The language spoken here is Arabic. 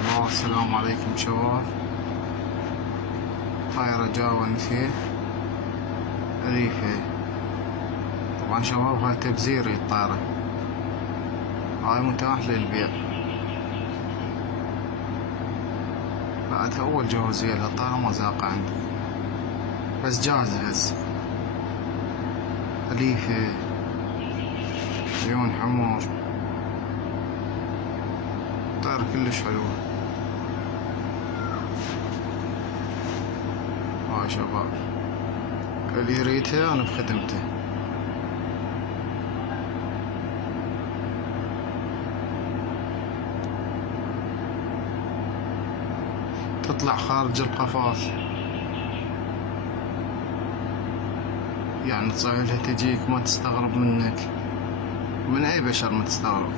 الله. السلام عليكم شباب. طايرة جاوا نفيه أليفة. طبعا شباب هاي تبزيري الطايرة، هاي متاح للبيع. بعد أول جوازية لها الطايرة مزاقة عندي، بس جاهزة هسه. أليفة عيون حمر، طايرة كلش حلوة. هاي شباب اللي يريدها أنا بخدمته. تطلع خارج القفص، يعني تصيلها تجيك ما تستغرب منك، من أي بشر ما تستغرب.